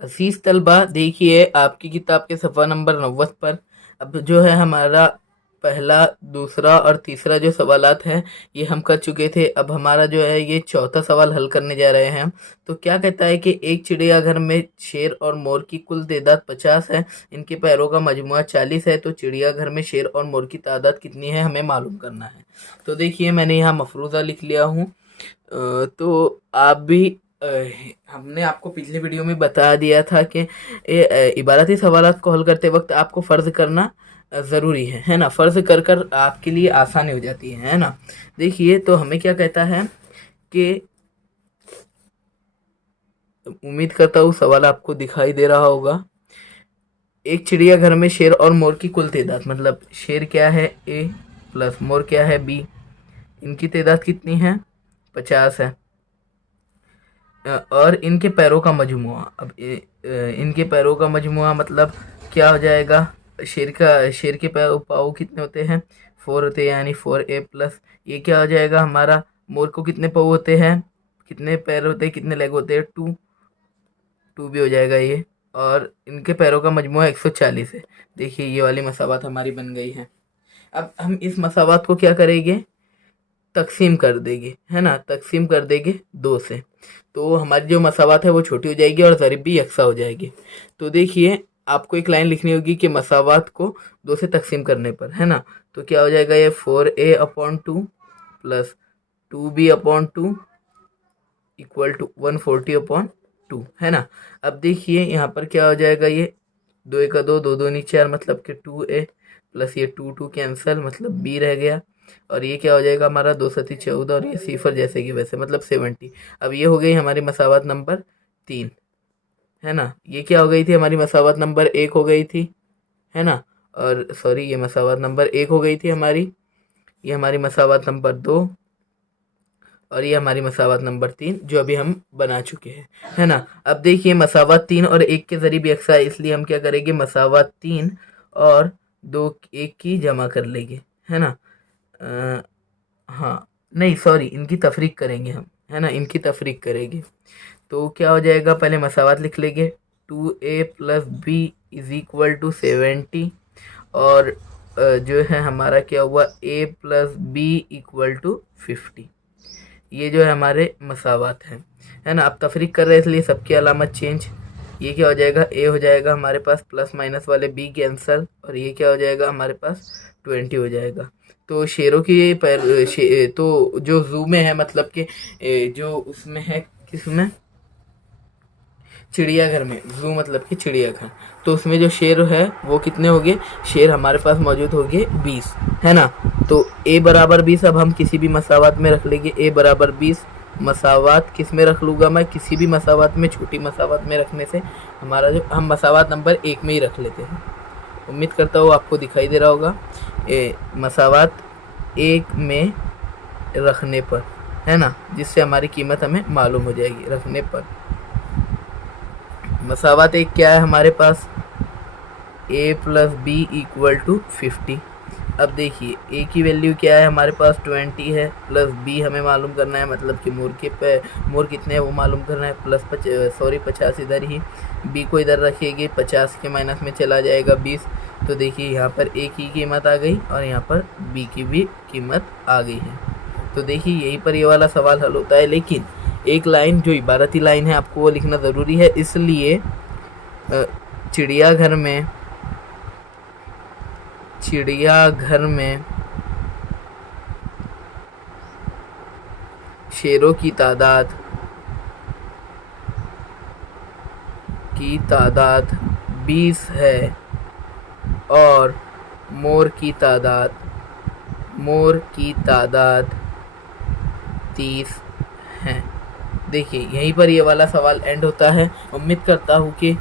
अजीज तलबा, देखिए आपकी किताब के सफ़ा नंबर 90 पर अब जो है हमारा पहला, दूसरा और तीसरा जो सवालात हैं ये हम कर चुके थे। अब हमारा जो है ये चौथा सवाल हल करने जा रहे हैं हम। तो क्या कहता है कि एक चिड़ियाघर में शेर और मोर की कुल तादाद 50 है, इनके पैरों का मजमुआ 40 है, तो चिड़ियाघर में शेर और मोर की तादाद कितनी है हमें मालूम करना है। तो देखिए मैंने यहाँ मफरूज़ा लिख लिया हूँ। तो आप भी अ, हमने आपको पिछले वीडियो में बता दिया था कि इबारती सवालात को हल करते वक्त आपको फ़र्ज़ करना ज़रूरी है ना। फ़र्ज़ कर कर आपके लिए आसानी हो जाती है ना। देखिए तो हमें क्या कहता है कि उम्मीद करता हूँ सवाल आपको दिखाई दे रहा होगा। एक चिड़ियाघर में शेर और मोर की कुल तादाद, मतलब शेर क्या है ए प्लस मोर क्या है बी, इनकी तादाद कितनी है 50 है। और इनके पैरों का मजमुआ, अब इनके पैरों का मजमुआ मतलब क्या हो जाएगा। शेर के पाँव कितने होते हैं 4 होते हैं, यानी 4a प्लस ये क्या हो जाएगा हमारा। मोर को कितने पाँव होते हैं, कितने पैर होते हैं, कितने लेग होते हैं 2 भी हो जाएगा ये। और इनके पैरों का मजमुआ 140 है। देखिए ये वाली मसावत हमारी बन गई है। अब हम इस मसावत को क्या करेंगे, तकसीम कर देंगे, है ना। तकसीम कर देंगे 2 से, तो हमारी जो मसावत है वो छोटी हो जाएगी और ज़रिब भी यकसा हो जाएगी। तो देखिए आपको एक लाइन लिखनी होगी कि मसावत को 2 से तकसीम करने पर, है ना। तो क्या हो जाएगा ये 4a/2 plus 2b/2 equal to 140/2, है ना। अब देखिए यहाँ पर क्या हो जाएगा, ये 2 1 2, 2 2 नीचे 4, मतलब कि 2a प्लस ये 2 2 कैंसिल, मतलब b रह गया। और ये क्या हो जाएगा हमारा 2 7 14, और ये सिफर जैसे कि वैसे, मतलब 70। अब ये हो गई हमारी मसावत नंबर 3, है ना। ये क्या हो गई थी हमारी मसावत नंबर 1 हो गई थी, है ना। और सॉरी ये मसावत नंबर 1 हो गई थी हमारी, ये हमारी मसावत नंबर 2, और ये हमारी मसावत नंबर 3 जो अभी हम बना चुके हैं, है ना। अब देखिए मसावत 3 और 1 के ज़रिए यकसा है, इसलिए हम क्या करेंगे मसावत 3 और 2 1 की जमा कर लेंगे, है ना। हाँ नहीं सॉरी, इनकी तफरीक करेंगे हम, है ना, इनकी तफरीक करेंगे। तो क्या हो जाएगा, पहले मसावत लिख लेंगे 2a plus b is equal to 70, और जो है हमारा क्या हुआ a plus b equal to 50। ये जो है हमारे मसावत हैं, है ना। अब तफरीक कर रहे हैं इसलिए सबकी अलामत चेंज। ये क्या हो जाएगा, a हो जाएगा हमारे पास, प्लस माइनस वाले b कैंसल, और ये क्या हो जाएगा हमारे पास 20 हो जाएगा। तो शेरों की तो जो जू में है, मतलब कि जो उसमें है, किसमें, चिड़ियाघर में। जू मतलब कि चिड़ियाघर, तो उसमें जो शेर है वो कितने हो गए, शेर हमारे पास मौजूद हो गए 20, है ना। तो a बराबर 20 अब हम किसी भी मसावत में रख लेंगे। a बराबर 20 मसावत किस में रख लूँगा मैं, किसी भी मसावत में, छोटी मसावत में रखने से हमारा जो, हम मसावत नंबर 1 में ही रख लेते हैं। उम्मीद करता हूँ आपको दिखाई दे रहा होगा। मसावत 1 में रखने पर, है ना, जिससे हमारी कीमत हमें मालूम हो जाएगी रखने पर। मसावत 1 क्या है हमारे पास, a plus b equal to 50। अब देखिए a की वैल्यू क्या है हमारे पास 20 है, प्लस b हमें मालूम करना है, मतलब कि मोर कितने हैं वो मालूम करना है, प्लस 50 इधर ही, b को इधर रखिएगा, 50 के माइनस में चला जाएगा 20। तो देखिए यहाँ पर a की कीमत आ गई और यहाँ पर b की भी कीमत आ गई है। तो देखिए यहीं पर ये वाला सवाल हल होता है, लेकिन एक लाइन जो इबारती लाइन है आपको वो लिखना ज़रूरी है। इसलिए चिड़ियाघर में शेरों की तादाद 20 है और मोर की तादाद 30 है। देखिए यहीं पर ये वाला सवाल एंड होता है। उम्मीद करता हूँ कि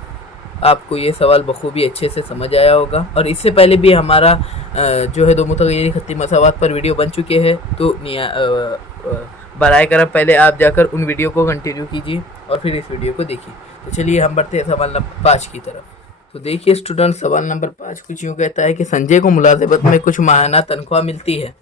आपको ये सवाल बखूबी अच्छे से समझ आया होगा। और इससे पहले भी हमारा जो है दो मुतग़य्यरी खत्ती मसावत पर वीडियो बन चुके हैं, तो बराए करम पहले आप जाकर उन वीडियो को कंटिन्यू कीजिए और फिर इस वीडियो को देखिए। तो चलिए हम बढ़ते हैं सवाल नंबर 5 की तरफ। तो देखिए स्टूडेंट, सवाल नंबर 5 कुछ यूँ कहता है कि संजय को मुलाज़मत में कुछ माहाना तनख्वाह मिलती है।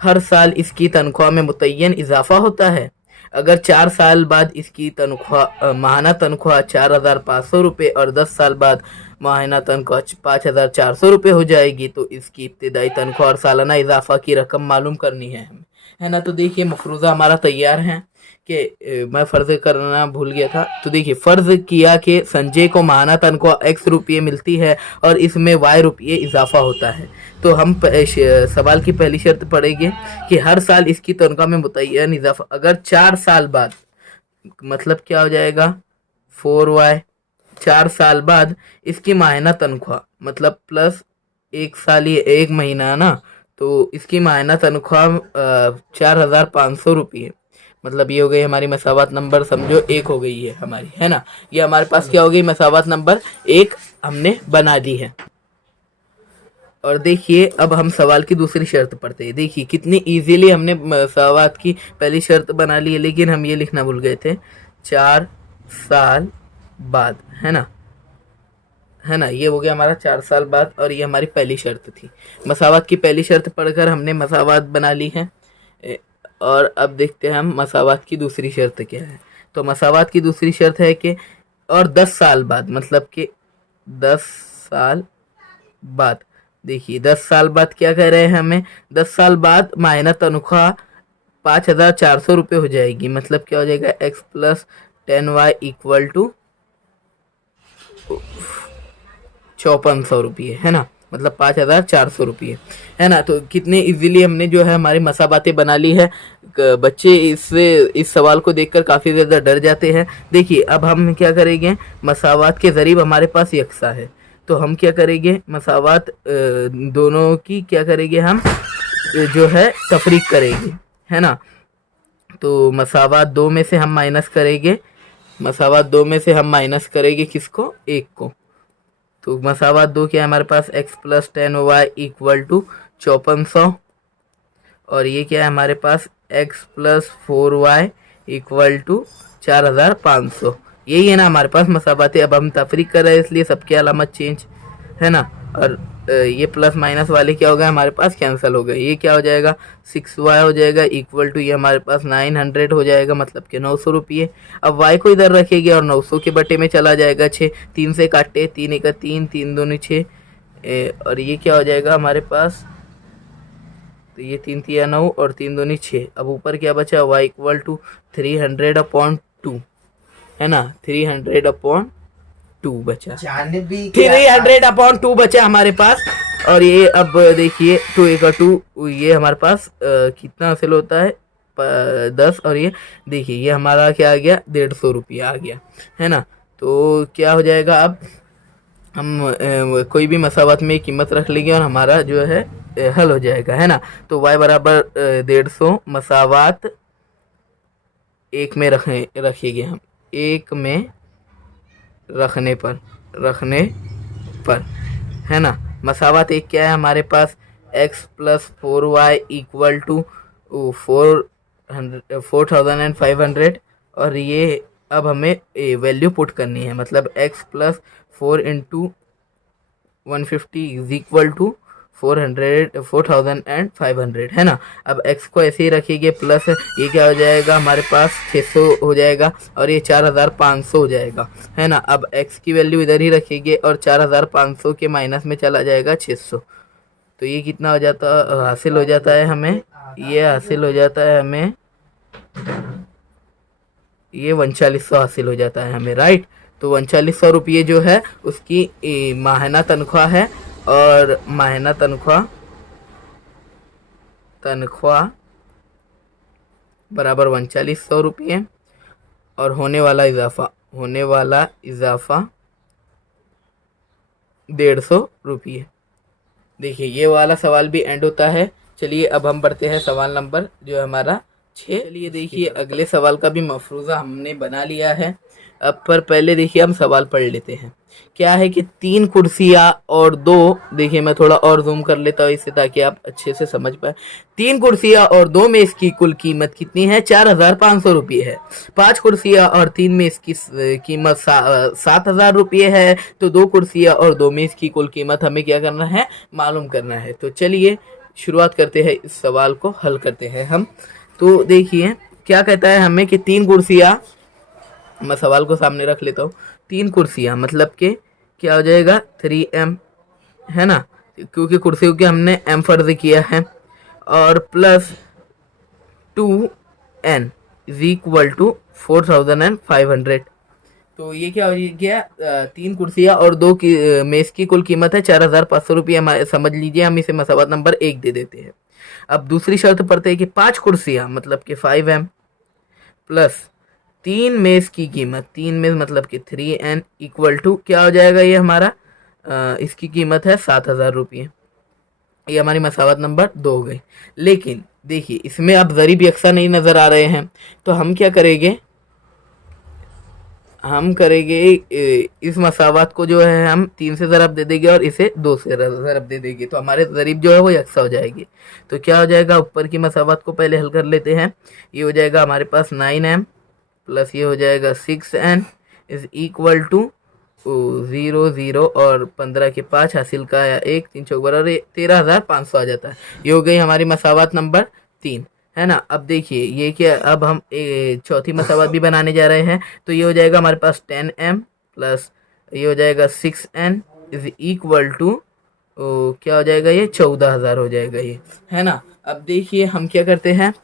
हर साल इसकी तनख्वाह में मुतय्यन इजाफा होता है। अगर 4 साल बाद इसकी तनख्वाह माहाना तनख्वाह 4,500 रुपये और 10 साल बाद माहाना तनख्वाह 5,400 रुपये हो जाएगी तो इसकी इब्तिदाई तनख्वाह और सालाना इजाफा की रकम मालूम करनी है हमें, है ना। तो देखिए मफरूज़ा हमारा तैयार है कि मैं फ़र्ज़ करना भूल गया था। तो देखिए फ़र्ज़ किया कि संजय को माहाना तनख्वाह x रुपये मिलती है और इसमें y रुपये इजाफा होता है। तो हम सवाल की पहली शर्त पढ़ेंगे कि हर साल इसकी तनख्वाह में मुतय्यन इजाफा, अगर 4 साल बाद, मतलब क्या हो जाएगा 4y, 4 साल बाद इसकी माहाना तनख्वाह मतलब प्लस 1 साल ये 1 महीना ना, तो इसकी माहाना तनख्वाह 4,500 रुपये, मतलब ये हो गई हमारी मसावत नंबर समझो 1 हो गई है हमारी, है ना। ये हमारे पास क्या हो गई, मसावत नंबर 1 हमने बना दी है। और देखिए अब हम सवाल की दूसरी शर्त पढ़ते हैं। देखिए कितनी इजीली हमने मसावत की पहली शर्त बना ली है, लेकिन हम ये लिखना भूल गए थे 4 साल बाद, है ना, है ना। ये हो गया हमारा 4 साल बाद और ये हमारी पहली शर्त थी। मसावत की पहली शर्त पढ़कर हमने मसावत बना ली है। और अब देखते हैं हम मसावत की दूसरी शर्त क्या है। तो मसावत की दूसरी शर्त है कि और 10 साल बाद, मतलब कि 10 साल बाद, देखिए 10 साल बाद क्या कह रहे हैं हमें, 10 साल बाद माहाना तनख्वाह 5,400 रुपये हो जाएगी, मतलब क्या हो जाएगा x plus 10y equal to 5400 रुपये, है ना, मतलब 5,400 रुपये, है ना। तो कितने इजीली हमने जो है हमारी मसाबातें बना ली है। बच्चे इस सवाल को देखकर काफ़ी ज़्यादा डर जाते हैं। देखिए अब हम क्या करेंगे, मसावात के ज़रीब हमारे पास यकसा है, तो हम क्या करेंगे, मसावात दोनों की क्या करेंगे, हम जो है तफरीक करेंगे, है ना। तो मसावात 2 में से हम माइनस करेंगे, मसावात 2 में से हम माइनस करेंगे किसको, 1 को। तो मसावत 2 क्या है हमारे पास, x plus 10y equal to 5400, और ये क्या है हमारे पास x plus 4y equal to 4,500। यही है ना हमारे पास मसावतें। अब हम तफरीक कर रहे हैं इसलिए सबकी अलामत चेंज, है ना। और ये प्लस माइनस वाले क्या हो गए हमारे पास, कैंसिल हो गए। ये क्या हो जाएगा 6y हो जाएगा इक्वल टू ये हमारे पास 900 हो जाएगा, मतलब कि 900 रुपये। अब y को इधर रखेंगे और 900 के बटे में चला जाएगा 6, 3 से काटे, 3 एक 3, 3 दूनी 6, और ये क्या हो जाएगा हमारे पास, तो ये 3 तिया 9 और 3 दूनी 6। अब ऊपर क्या बचा, y इक्वल टू 300/2, है ना, 300/2 बचा, 300/2 बचा हमारे पास। और ये अब देखिए 2 एक 2, ये हमारे पास कितना हासिल होता है 10, और ये देखिए ये हमारा क्या आ गया 150 रुपया आ गया, है ना। तो क्या हो जाएगा, अब हम कोई भी मसावत में कीमत रख लेंगे और हमारा जो है हल हो जाएगा, है ना। तो y बराबर 150 मसावत 1 में रखेंगे हम, 1 में रखने पर, है ना। मसावत 1 क्या है हमारे पास, x plus 4y equal to 4,500, और ये अब हमें वैल्यू पुट करनी है, मतलब x plus 4 into 150 is equal to 4,500, है ना। अब x को ऐसे ही रखेंगे, प्लस ये क्या हो जाएगा हमारे पास 600 हो जाएगा, और ये 4,500 हो जाएगा, है ना। अब x की वैल्यू इधर ही रखेंगे और 4,500 के माइनस में चला जाएगा 600, तो ये कितना हो जाता हासिल हो जाता है हमें, ये हासिल हो जाता है हमें, ये 3900 हासिल हो जाता है हमें, राइट। तो 3900 रुपये जो है उसकी माहाना तनख्वाह है, और माहाना तनख्वाह बराबर 3900 रुपये, और होने वाला इजाफा 150 रुपये। देखिए ये वाला सवाल भी एंड होता है। चलिए अब हम बढ़ते हैं सवाल नंबर जो है हमारा 6। चलिए देखिए अगले सवाल का भी मफरूज़ा हमने बना लिया है। अब पर पहले देखिए हम सवाल पढ़ लेते हैं। क्या है कि 3 कुर्सियाँ और 2, देखिए मैं थोड़ा और जूम कर लेता हूँ इससे ताकि आप अच्छे से समझ पाए। 3 कुर्सियाँ और 2 मेज़ की कुल कीमत कितनी है, 4,500 रुपये है। 5 कुर्सियाँ और 3 मेज़ की कीमत 7,000 रुपये है। तो 2 कुर्सियाँ और 2 मेज़ की कुल कीमत हमें क्या करना है, मालूम करना है। तो चलिए शुरुआत करते हैं, इस सवाल को हल करते हैं हम। तो देखिए क्या कहता है हमें कि 3 कुर्सियाँ, मैं सवाल को सामने रख लेता हूँ, 3 कुर्सियाँ मतलब कि क्या हो जाएगा 3m, है ना, क्योंकि कुर्सियों के हमने m फर्ज किया है, और plus 2n is equal to 4500। तो ये क्या हो गया, 3 कुर्सियाँ और 2 की मेज़ की कुल कीमत है 4500 रुपये। समझ लीजिए हम इसे मसावत नंबर 1 दे देते हैं। अब दूसरी शर्त पड़ती है कि 5 कुर्सियाँ मतलब कि 5m प्लस 3 मेज़ की कीमत, 3 मेज़ मतलब कि 3n इक्वल टू क्या हो जाएगा, ये हमारा इसकी कीमत है 7000 रुपये। ये हमारी मसावत नंबर 2 हो गई। लेकिन देखिए इसमें अब ज़रीब यकसा नहीं नज़र आ रहे हैं, तो हम क्या करेंगे, हम करेंगे इस मसावत को जो है हम 3 से ज़रब दे देंगे और इसे 2 से ज़रब दे देंगे, तो हमारे ज़रीब जो है वो यकसा हो जाएगी। तो क्या हो जाएगा, ऊपर की मसावत को पहले हल कर लेते हैं। ये हो जाएगा हमारे पास 9m प्लस ये हो जाएगा 6n इज़ इक्वल टू 0 0 और 15 के 5 हासिल का आया 1, 3 चौक बराबर 13,500 आ जाता है। ये हो गई हमारी मसावत नंबर 3, है ना। अब देखिए ये क्या, अब हम चौथी मसावत भी बनाने जा रहे हैं। तो ये हो जाएगा हमारे पास 10m प्लस ये हो जाएगा 6n इज इक्वल टू क्या हो जाएगा, ये 14,000 हो जाएगा ये, है ना। अब देखिए हम क्या करते हैं,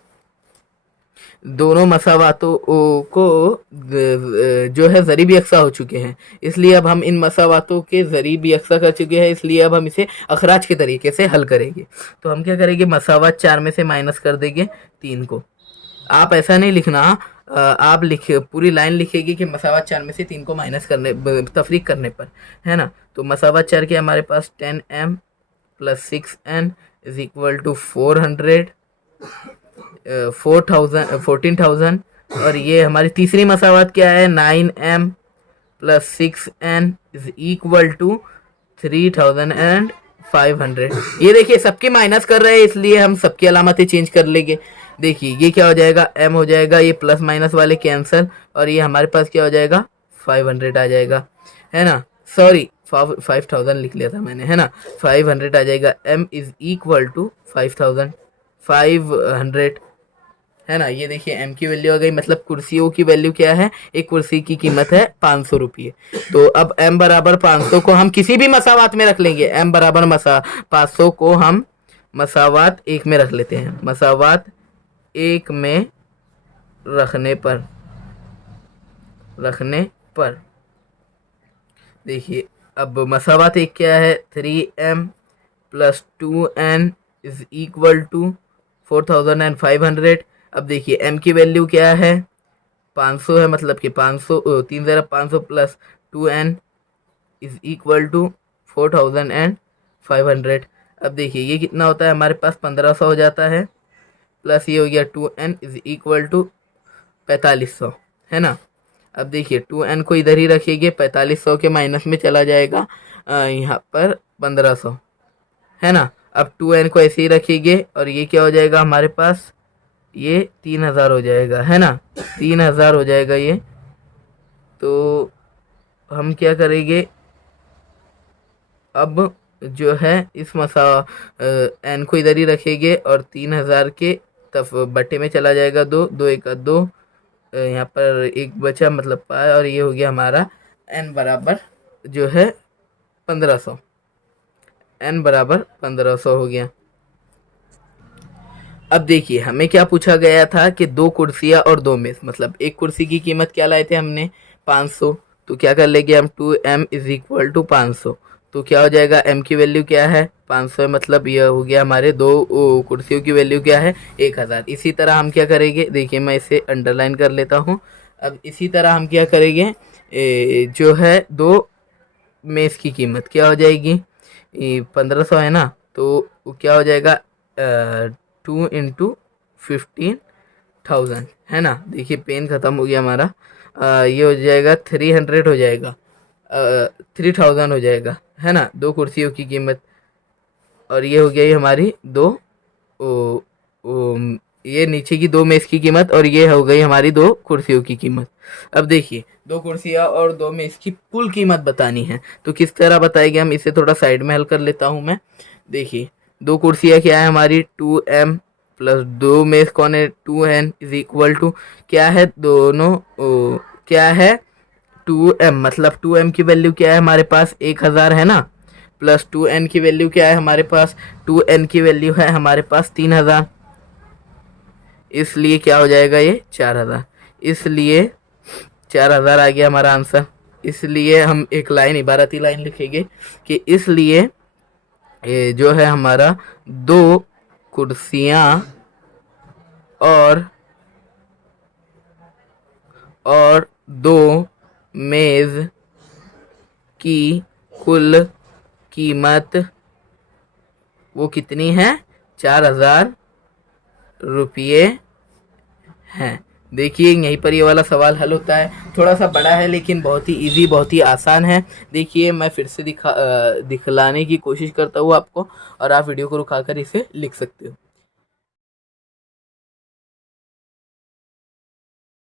दोनों मसावातों को जो है ज़रीब यकसा हो चुके हैं, इसलिए अब हम इन मसावातों के ज़रीब यकसा कर चुके हैं, इसलिए अब हम इसे अखराज के तरीके से हल करेंगे। तो हम क्या करेंगे, मसावात 4 में से माइनस कर देंगे 3 को। आप ऐसा नहीं लिखना, आप लिखे पूरी लाइन लिखेगी कि मसावात 4 में से 3 को माइनस करने तफरीक करने पर, है ना। तो मसावात 4 के हमारे पास 10m plus 6n is equal to 400 14,000। और ये हमारी तीसरी मसावत क्या है, 9m plus 6n is equal to 3,500। ये देखिए सबके माइनस कर रहे हैं, इसलिए हम सबकी अलामतें चेंज कर लेंगे। देखिए ये क्या हो जाएगा, m हो जाएगा, ये प्लस माइनस वाले कैंसिल, और ये हमारे पास क्या हो जाएगा 500 आ जाएगा, है ना। सॉरी 5,000 लिख लिया था मैंने, है ना। 500 आ जाएगा, m इज इक्वल टू 500, है ना। ये देखिए m की वैल्यू आ गई, मतलब कुर्सियों की वैल्यू क्या है, एक कुर्सी की कीमत है 500 रुपये। तो अब m बराबर 500 को हम किसी भी मसावात में रख लेंगे, m बराबर 500 को हम मसावात 1 में रख लेते हैं। मसावात 1 में रखने पर देखिए अब मसावात 1 क्या है, 3m plus 2n is equal to 4,500। अब देखिए m की वैल्यू क्या है, 500 है, मतलब कि 500 3 ज़रा 500 plus 2n is equal to 4,500। अब देखिए ये कितना होता है हमारे पास, 1500 हो जाता है, प्लस ये हो गया 2n इज इक्वल टू 4500, है ना। अब देखिए 2n को इधर ही रखिएगा, 4500 के माइनस में चला जाएगा यहाँ पर 1500, है ना। अब 2n को ऐसे ही रखिएगा, और ये क्या हो जाएगा हमारे पास, ये 3,000 हो जाएगा, है ना, 3,000 हो जाएगा ये। तो हम क्या करेंगे, अब जो है इस n को इधर ही रखेंगे, और 3,000 के बट्टे में चला जाएगा 2, 2 1 2, यहाँ पर 1 बचा मतलब पाए, और ये हो गया हमारा n बराबर जो है 1500, n बराबर 1500 हो गया। अब देखिए हमें क्या पूछा गया था कि 2 कुर्सियाँ और 2 मेज़, मतलब एक कुर्सी की कीमत क्या लाए थे हमने 500, तो क्या कर लेंगे हम 2m इज इक्वल टू 500। तो क्या हो जाएगा, m की वैल्यू क्या है 500 है, मतलब यह हो गया हमारे 2 कुर्सियों की वैल्यू क्या है 1,000। इसी तरह हम क्या करेंगे, देखिए मैं इसे अंडरलाइन कर लेता हूँ। अब इसी तरह हम क्या करेंगे, जो है 2 मेज़ की कीमत क्या हो जाएगी, 1500 है ना, तो क्या हो जाएगा 2 इंटू 15,000, है ना। देखिए पेन ख़त्म हो गया हमारा, ये हो जाएगा 300 हो जाएगा, 3,000 हो जाएगा, है ना, 2 कुर्सियों की कीमत। और ये हो गई हमारी 2 ओ, ओ, ये नीचे की 2 मेज़ की कीमत, और ये हो गई हमारी 2 कुर्सियों की कीमत। अब देखिए 2 कुर्सियाँ और 2 मेज़ की कुल कीमत बतानी है, तो किस तरह बताएंगे हम, इसे थोड़ा साइड में हल कर लेता हूँ मैं। देखिए 2 कुर्सियाँ क्या है हमारी 2m प्लस 2 मेज़ कौन है, 2n इज इक्वल टू क्या है दोनों क्या है 2m, मतलब 2m की वैल्यू क्या है हमारे पास 1000 है ना, प्लस 2n की वैल्यू क्या है हमारे पास, 2n की वैल्यू है हमारे पास 3000, इसलिए क्या हो जाएगा ये 4000, इसलिए 4000 आ गया हमारा आंसर। इसलिए हम एक लाइन इबारती लाइन लिखेंगे कि इसलिए ये जो है हमारा 2 कुर्सियाँ और 2 मेज़ की कुल कीमत वो कितनी है, 4000 रुपये हैं। देखिए यहीं पर ये वाला सवाल हल होता है, थोड़ा सा बड़ा है लेकिन बहुत ही इजी, बहुत ही आसान है। देखिए मैं फिर से दिखलाने की कोशिश करता हूँ आपको, और आप वीडियो को रुका कर इसे लिख सकते हो।